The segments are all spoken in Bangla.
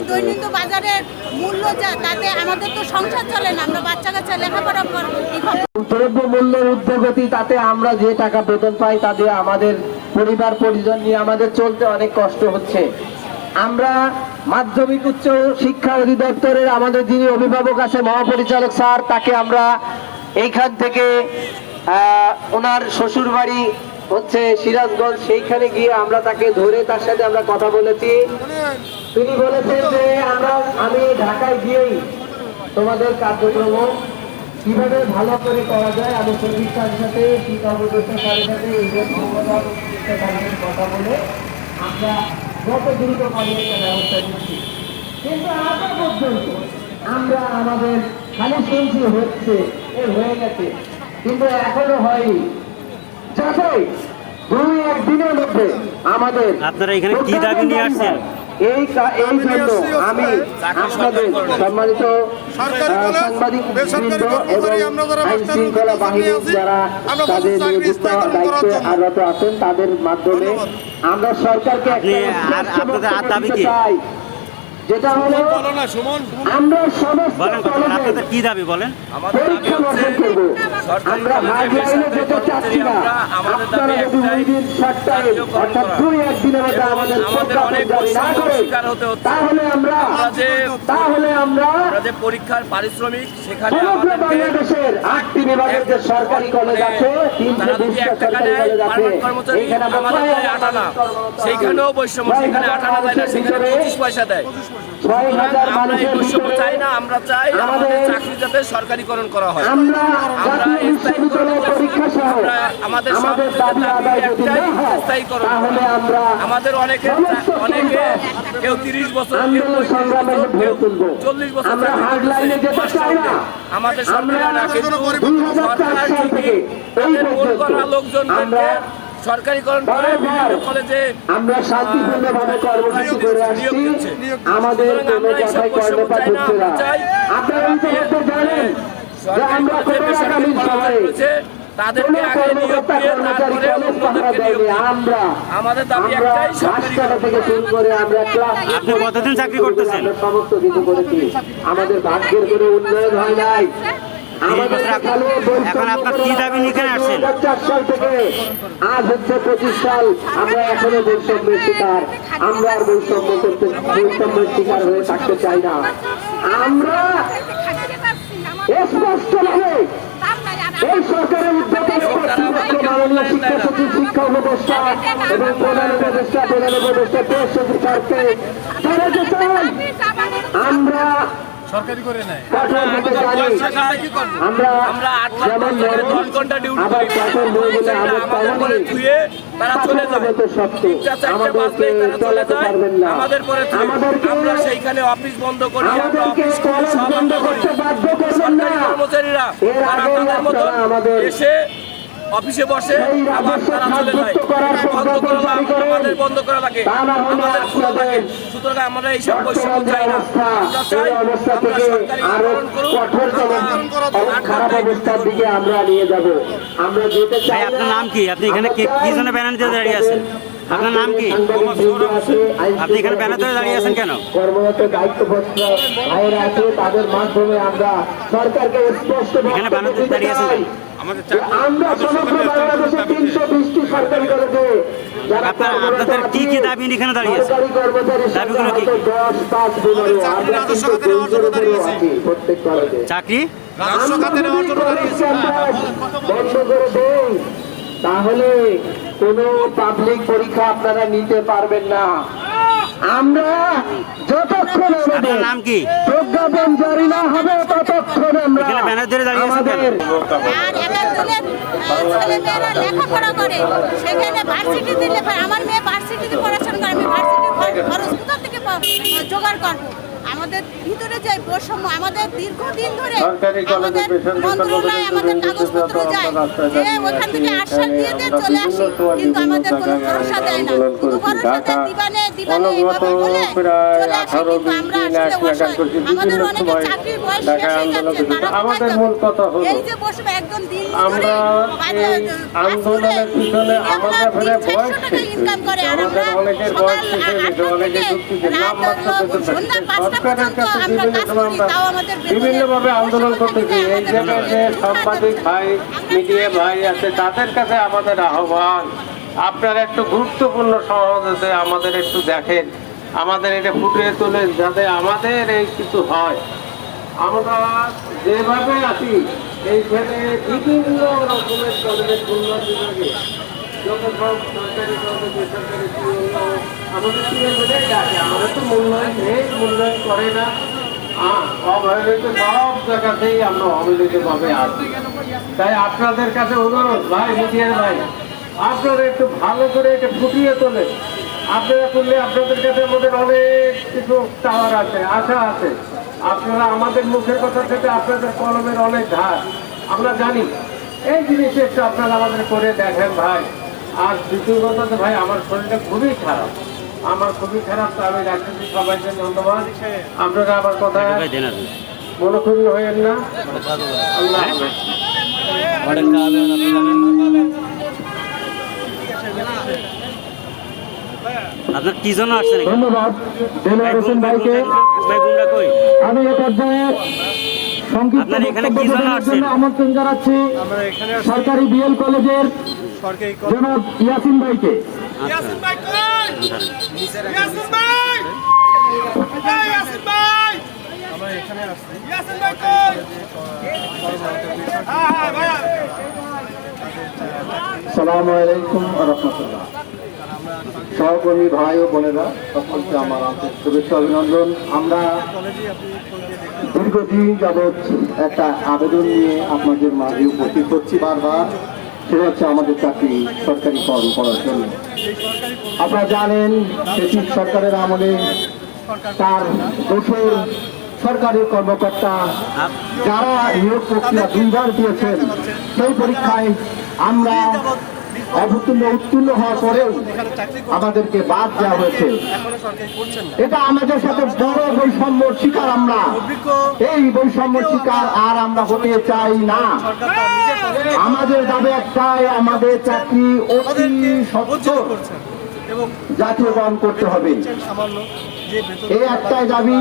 এই দৈনন্দিন বাজারের মূল্য যা, তাতে আমাদের তো সংসার চলে না, আমরা বাচ্চা কাচ্চা লেখাপড়া দ্রব্য মূল্যের ঊর্ধ্বগতি তাতে আমরা যে টাকা বেতন পাই তাতে আমাদের পরিবার, পরিজন নিয়ে আমাদের চলতে অনেক কষ্ট হচ্ছে। আমরা মাধ্যমিক উচ্চ শিক্ষা অধিদপ্তরের আমাদের যিনি অভিভাবক আছে, মহাপরিচালক স্যার, তাকে আমরা এইখান থেকে ওনার শ্বশুর বাড়ি হচ্ছে সিরাজগঞ্জ, সেইখানে গিয়ে আমরা তাকে ধরে তার সাথে আমরা কথা বলেছি। তিনি বলেছেন যে আমরা, আমি ঢাকায় গিয়েই তোমাদের কার্যক্রম কীভাবে ভালো করে করা যায় আমি সঙ্গীতার সাথে উপদেষ্টা সাথে কথা বলে আমরা যত দ্রুত পারি একটা ব্যবস্থা দিচ্ছি কিন্তু আজ পর্যন্ত আমরা আমাদের খালি শুনছি হচ্ছে, এ হয়ে গেছে। কিন্তু এখনও হয়নি। যাতে দুই একদিনের মধ্যে আমাদের আপনারা এখানে কি দাবি নিয়ে আসছেন? এই এই জন্য আমি আপনাদের সম্মানিত সাংবাদিক বৃন্দ এবং আমরা আইন শৃঙ্খলা বাহিনীর বাহিনী যারা তাদের নিয়োজিত দায়িত্বে জন্য। আরত আছেন তাদের মাধ্যমে আমরা সরকারকে একটা? চাই। যেটা হলো আমরা সমস্ত বলেন কলেজে আপনাদের কি দাবি বলেন? পরীক্ষা বর্জন করব। আমরা যেতে চাচ্ছি না। আপনারা যদি ওই দিন সপ্তাহে অর্থাৎ দুই একদিনের মধ্যে আমাদের প্রজ্ঞাপন জারি না করে তাহলে আমরা তাহলে আমরা যে পরীক্ষার পারিশ্রমিক সেখানে সমগ্র আমাদেরকে বাংলাদেশের আটটি বিভাগের যে সরকারি কলেজ আছে তিনশো তারা বিশটা সরকারি কলেজ আছে আমরা আমাদের আটানা। সেইখানেও বৈষম্য সেখানে আটানা দেয় না সেখানে পঁচিশ পয়সা দেয়। আমরা এই বৈষম্য চাই না আমরা চাই আমাদের চাকরি যাতে সরকারিকরণ করা হয়। আমরা আমরা আমাদের একটাই, স্থায়ীকরণ আমাদের অনেকে অনেকে কেউ তিরিশ বছর কেউ চল্লিশ বছর আমরা চাকরি হার্ড করতেছে। লাইনে যেতে চাই না। আমাদের আমরা সরকার কিন্তু যদি লোকজনদেরকে সরকারিকরণ করে বিভিন্ন কলেজে আমরা শান্তিপূর্ণ ভাবে কর্মসূচি করে আসছি। আমাদের কোনো কথাই কর্ণপাত হচ্ছে না আপনারা ইতিমধ্যে জানেন যে আমরা করোনাকালীন সময়ে তাদেরকে আগে নিয়োগ দিয়ে তারপরে কলেজ পাহারা দেয়নি অন্যদেরকে নিয়োগ আমরা আমাদের দাবি একটাই মাস্টার থেকে শুরু করে আমরা ক্লাস আপনি কতদিন চাকরি করতেছেন? সমস্ত কিছু করেছি। আমাদের ভাগ্যের কোনো উন্নয়ন হয় নাই। আমাদের বছর এখানে আপনার কি দাবি নিয়ে এখানে আসছেন? সাল থেকে আজ হচ্ছে পঁচিশ সাল আমরা এখনও বৈষম্যের শিকার আমরা আর বৈষম্য করতে বৈষম্যের শিকার হয়ে থাকতে চাই না আমরা স্পষ্ট ভাবে এই সরকারের উদ্যোগের কর্তৃপক্ষ মাননীয় শিক্ষা সচিব শিক্ষা উপদেষ্টা এবং প্রধান উপদেষ্টা প্রধান উপদেষ্টা পেশ সচিব স্যারকে জানাতে চাই আমরা সরকারি করে নেয় আমরা আমরা আট ঘণ্টা দশ ঘণ্টা ডিউটি করি আমাদের পরে ধুয়ে তারা চলে যায়। তিনটা চারটা তারা চলে যায় আমাদের পরে। আমরা সেইখানে অফিস বন্ধ করি আমরা অফিস সব বন্ধ করি। করতে বাধ্য সরকারি কর্মচারীরা তারা তাদের মতো এসে অফিসে বসে আবার তারা চলে যায়। বন্ধ করা আমাদের বন্ধ করা লাগে। আমাদের খোলা লাগে। সুতরাং আমরা এইসব বৈষম্য চাই না। আমরা চাই এই অবস্থা আমরা থেকে আরও করুন খারাপ অবস্থার দিকে আমরা নিয়ে যাব। আমরা যেতে চাই আপনার নাম কি? আপনি এখানে কি কি জন্য ব্যানার দিয়ে দাঁড়িয়ে আছেন? আপনার নাম কি? আপনি এখানে ব্যানার ধরে দাঁড়িয়ে আছেন কেন? কর্মরত আছে তাদের মাধ্যমে আমরা সরকারকে স্পষ্ট এখানে ব্যানার দাঁড়িয়ে আছেন আপনাদের কি কি দাবি এখানে দাঁড়িয়ে দাবিগুলো কি? চাকরি রাজস্ব খাতে নেওয়ার জন্য দাঁড়িয়েছি বন্ধ করে দেই তাহলে কোনো পাবলিক পরীক্ষা আপনারা নিতে পারবেন না। আমরা যতক্ষণ আমাদের নাম কি? প্রজ্ঞাপন জারি না হবে ততক্ষণ আমরা ব্যানার ধরে দাঁড়িয়ে আমাদের আর এক ছেলে মেয়েরা লেখাপড়া করে। সেখানে ভার্সিটি দিলে আমার মেয়ে ভার্সিটিতে পড়াশোনা করে আমি ভার্সিটির খরচ কোথা থেকে জোগাড় করব। আমাদের ভিতরে যে বৈষম্য আমাদের দীর্ঘদিন ধরে আমাদের মন্ত্রণালয় আমাদের কাগজপত্র যায় যে ওখান থেকে আশ্বাস দিয়ে দিয়ে চলে আসি কিন্তু আমাদের কোনো ভরসা দেয় না। শুধু ভরসা দেয় দিবানে অনবরত প্রায় আঠারো বিশ দিন এক লাগান করছি আমাদের বিভিন্ন সময় আন্দোলন করছি আমাদের মূল কথা হলো আমরা এই আন্দোলনের পিছনে আমাদের বয়স অনেকের বয়স শেষ গেছে অনেকে যুক্তিতে নামমাত্র সরকারের কাছে বিভিন্ন সময় আমরা বিভিন্নভাবে আন্দোলন করতেছি। এই জায়গায় যে সাংবাদিক ভাই মিডিয়া ভাই আছে তাদের কাছে আমাদের আহ্বান। আপনারা একটু গুরুত্বপূর্ণ সহজে আমাদের একটু দেখেন। আমাদের এটা ফুটিয়ে তোলেন যাতে আমাদের এই কিছু হয়। আমরা যেভাবে আছি, এইখানে বিভিন্ন রকমের কলেজের উন্নতি বেসরকারি আমাদের তো করে না। সব জায়গাতেই আমরা তাই আপনাদের কাছে অনুরোধ, ভাই মিডিয়ার ভাই আপনারা একটু ভালো করে এটা ফুটিয়ে তোলেন। আপনারা করলে আপনাদের কাছে আমাদের অনেক কিছু টাওয়ার আছে আশা আছে। আপনারা আমাদের মুখের কথা থেকে আপনাদের কলমের অনেক ধার। আমরা জানি এই জিনিসটা একটু আপনারা আমাদের করে দেখেন ভাই। আর দ্বিতীয় কথা তো ভাই আমার শরীরটা খুবই খারাপ। আমার খুবই খারাপ তো আমি রাখতেছি সবাইকে ধন্যবাদ। আপনারা আমার কথা ভাই দেন মনে করি হয়েন না। আল্লাহ আপনার কি জন্য আসছেন ধন্যবাদ ভাইকে। ভাই গুন্ডা কই? আমি এ পর্যায়ে আপনারা এখানে কি জন্য আসছেন? আমন্ত্রণ জানাচ্ছি আমরা এখানে আসছি। সরকারি বিএল কলেজের সরকারি জনাব ইয়াসিন ভাইকে। ইয়াসিন ভাই কই? ইয়াসিন ভাই! ইয়াসিন ভাই! আমরা এখানে আসছি। ইয়াসিন ভাই কই? হ্যাঁ হ্যাঁ ভাই সালামু আলাইকুম রহমতুল্লাহ। সহকর্মী ভাই ও বোনেরা, সকলকে আমার আন্তরিক শুভেচ্ছা অভিনন্দন। আমরা দীর্ঘদিন যাবৎ একটা আবেদন নিয়ে আপনাদের মাঝে উপস্থিত হচ্ছি বারবার। সেটা হচ্ছে আমাদের চাকরি সরকারি কর্ম করার জন্য। আপনারা জানেন সেটি সরকারের আমলে তার দেশের সরকারি কর্মকর্তা যারা নিয়োগ প্রক্রিয়া দুইবার দিয়েছেন, সেই পরীক্ষায় আমরা অভূতপূর্ব উত্তীর্ণ হওয়ার পরেও আমাদেরকে বাদ দেওয়া হয়েছে। এটা আমাদের সাথে বড় বৈষম্য শিকার আমরা। এই বৈষম্য শিকার আর আমরা হতে চাই না। আমাদের দাবি একটাই, আমাদের চাকরি অতি সত্তর জাতীয়করণ করতে হবে। এই একটাই দাবি।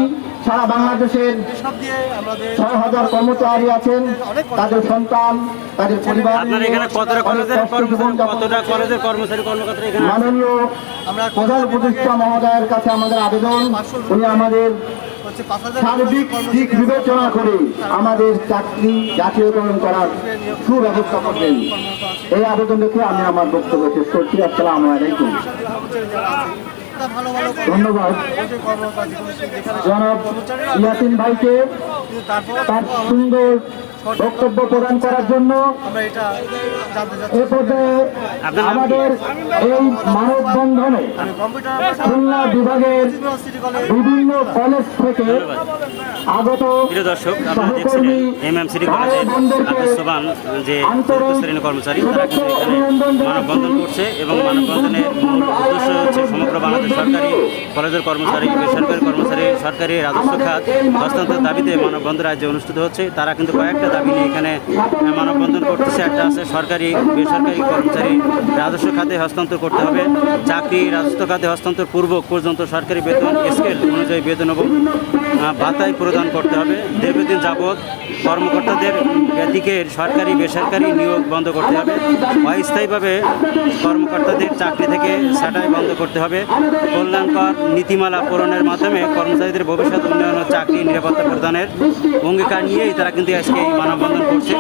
সারা বাংলাদেশের ছয় হাজার কর্মচারী আছেন তাদের সন্তান তাদের পরিবার? মাননীয় প্রধান উপদেষ্টা মহোদয়ের কাছে আমাদের আবেদন। উনি আমাদের সার্বিক দিক বিবেচনা করে আমাদের চাকরি জাতীয়করণ করার সুব্যবস্থা করবেন। এই আবেদন রেখে আমি আমার বক্তব্য শেষ করছি। আসসালামু আলাইকুম। ধন্যবাদ। জনাব ইয়াসিন ভাইকে তার সুন্দর বক্তব্য প্রদান করার জন্য এ পর্যায়ে আমাদের এই মানববন্ধনে খুলনা বিভাগের বিভিন্ন কলেজ থেকে আগত প্রিয় দর্শক আপনারা এমএমসিডি ভাই কলেজের আদর্শবান যে কর্মচারী তারা কিন্তু এখানে মানববন্ধন করছে এবং মানববন্ধনের মূল উদ্দেশ্য হচ্ছে সমগ্র বাংলাদেশ সরকারি কলেজের কর্মচারী বেসরকারি কর্মচারী সরকারি রাজস্ব খাত হস্তান্তর দাবিতে মানববন্ধন রাজ্যে অনুষ্ঠিত হচ্ছে। তারা কিন্তু কয়েকটা দাবি নিয়ে এখানে মানববন্ধন করতেছে। একটা আছে সরকারি, বেসরকারি কর্মচারী। রাজস্ব খাতে হস্তান্তর করতে হবে। চাকরি, রাজস্ব খাতে হস্তান্তর পূর্বক পর্যন্ত সরকারি বেতন স্কেল অনুযায়ী বেতন এবং ভাতাই প্রদান করতে হবে। দীর্ঘদিন যাবৎ কর্মকর্তাদের দিকে সরকারি, বেসরকারি নিয়োগ বন্ধ করতে হবে। অস্থায়ীভাবে কর্মকর্তাদের চাকরি থেকে ছাঁটাই বন্ধ করতে হবে। কল্যাণকর নীতিমালা পূরণের মাধ্যমে কর্মচারীদের ভবিষ্যৎ উন্নয়ন ও চাকরি নিরাপত্তা প্রদানের অঙ্গীকার নিয়েই তারা কিন্তু আজকে মানববন্ধন করছে।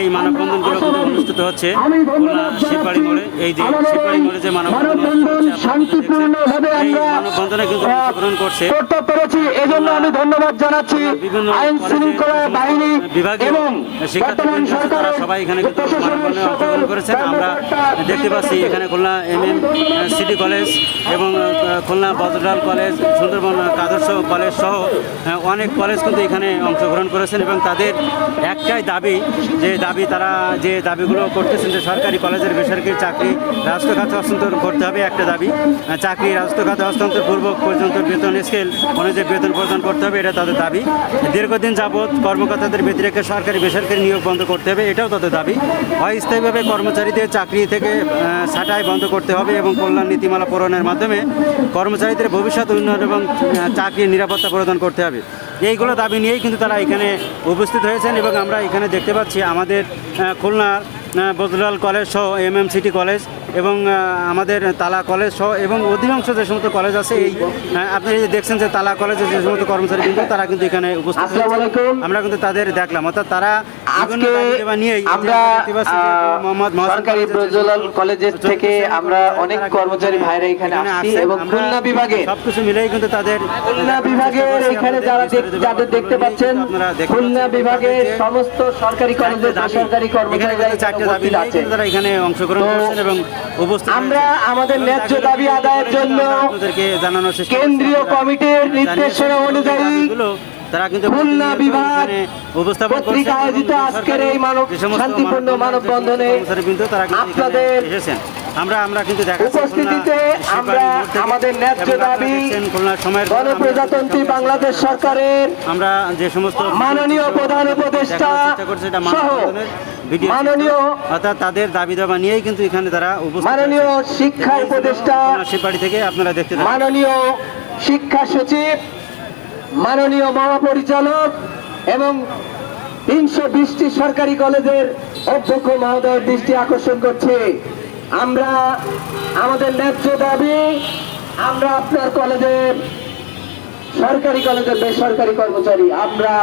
এই মানববন্ধনগুলো কিন্তু অনুষ্ঠিত হচ্ছে খুলনা শিববাড়ি মোড়ে। এই যে শিববাড়ি মোড়ে যে মানববন্ধন হচ্ছে, আমরা মানববন্ধনে কিন্তু অংশগ্রহণ করছে। করতে পেরেছি এজন্য আমি ধন্যবাদ জানাচ্ছি আইন শৃঙ্খলা বাহিনী এবং বর্তমান তারা সবাই এখানে কিন্তু প্রশাসনের মানববন্ধনে সকল অংশগ্রহণ করেছেন। আমরা দেখতে পাচ্ছি এখানে Khulna M M City College এবং খুলনা বজরাল কলেজ সুন্দরবন আদর্শ কলেজ সহ অনেক কলেজ কিন্তু এখানে অংশগ্রহণ করেছেন এবং তাদের একটাই দাবি যে দাবি তারা যে দাবিগুলো করতেছেন যে সরকারি কলেজের বেসরকারি চাকরি রাষ্ট্র খাতে হস্তান্তর করতে হবে একটা দাবি চাকরি রাজস্ব খাতে হস্তান্তর পূর্বক পর্যন্ত বেতন স্কেল অনুযায়ী বেতন প্রদান করতে হবে, এটা তাদের দাবি। দীর্ঘদিন যাবৎ কর্মকর্তাদের ব্যতিরেকে সরকারি বেসরকারি নিয়োগ বন্ধ করতে হবে, এটাও তাদের দাবি। অস্থায়ীভাবে কর্মচারীদের চাকরি থেকে ছাঁটাই বন্ধ করতে হবে এবং কল্যাণ নীতিমালা প্রণয়নের মাধ্যমে কর্মচারীদের ভবিষ্যৎ উন্নয়ন এবং চাকরির নিরাপত্তা প্রদান করতে হবে। এইগুলো দাবি নিয়েই কিন্তু তারা এখানে উপস্থিত হয়েছেন এবং আমরা এখানে দেখতে পাচ্ছি আমাদের খুলনার বজলাল কলেজ সহ এম এম সিটি কলেজ এবং আমাদের তালা কলেজ সহ এবং অধিকাংশ যে সমস্ত কলেজ আছে এই আপনি যে দেখছেন যে তালা কলেজের যে সমস্ত কর্মচারী কিন্তু তারা কিন্তু এখানে উপস্থিত। আমরা কিন্তু তাদের দেখলাম অর্থাৎ তারা থেকে আমরা অনেক কর্মচারী ভাইরা এখানে আসছি এবং খুলনা বিভাগে সবকিছু মিলেই কিন্তু তাদের খুলনা বিভাগের এখানে যারা যাদের দেখতে পাচ্ছেন আপনারা খুলনা বিভাগের সমস্ত সরকারি কলেজের বেসরকারি কর্মচারীরা কিন্তু চারটে এখানে দাবি কিন্তু তারা এখানে অংশগ্রহণ করছেন এবং উপস্থিত আমরা আমাদের ন্যায্য দাবি আদায়ের জন্য আপনাদেরকে জানানোর চেষ্টা কেন্দ্রীয় কমিটির নির্দেশনা অনুযায়ী তারা কিন্তু খুলনা বিভাগ উপস্থাপন পত্রিকা আয়োজিত আজকের এই মানব শান্তিপূর্ণ মানববন্ধন, কিন্তু তারা আপনাদের এসেছেন। আমরা আমরা কিন্তু উপস্থিতিতে আমরা আমাদের ন্যায্য দাবি গণপ্রজাতন্ত্রী বাংলাদেশ সরকারের আমরা যে সমস্ত মাননীয় প্রধান উপদেষ্টা সহ মাননীয় অর্থাৎ তাদের দাবি দাবা নিয়েই কিন্তু এখানে তারা মাননীয় শিক্ষা উপদেষ্টা থেকে আপনারা দেখতে মাননীয় শিক্ষা সচিব মাননীয় মহাপরিচালক এবং তিনশো বিশটি সরকারি কলেজের অধ্যক্ষ মহোদয়ের দৃষ্টি আকর্ষণ করছে। আমরা আমাদের ন্যায্য দাবি, আমরা আপনার কলেজের সরকারি কলেজের বেসরকারি কর্মচারী, আমরা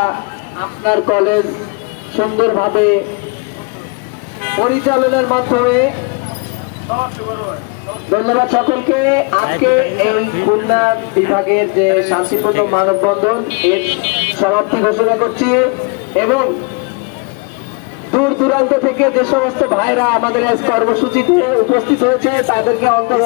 আপনার কলেজ সুন্দরভাবে পরিচালনার মাধ্যমে ধন্যবাদ সকলকে। আজকে এই খুলনা বিভাগের যে শান্তিপূর্ণ মানববন্ধন এর সমাপ্তি ঘোষণা করছি এবং দূর দূরান্ত থেকে যে সমস্ত ভাইরা আমাদের আজ কর্মসূচিতে উপস্থিত হয়েছে তাদেরকে অন্তর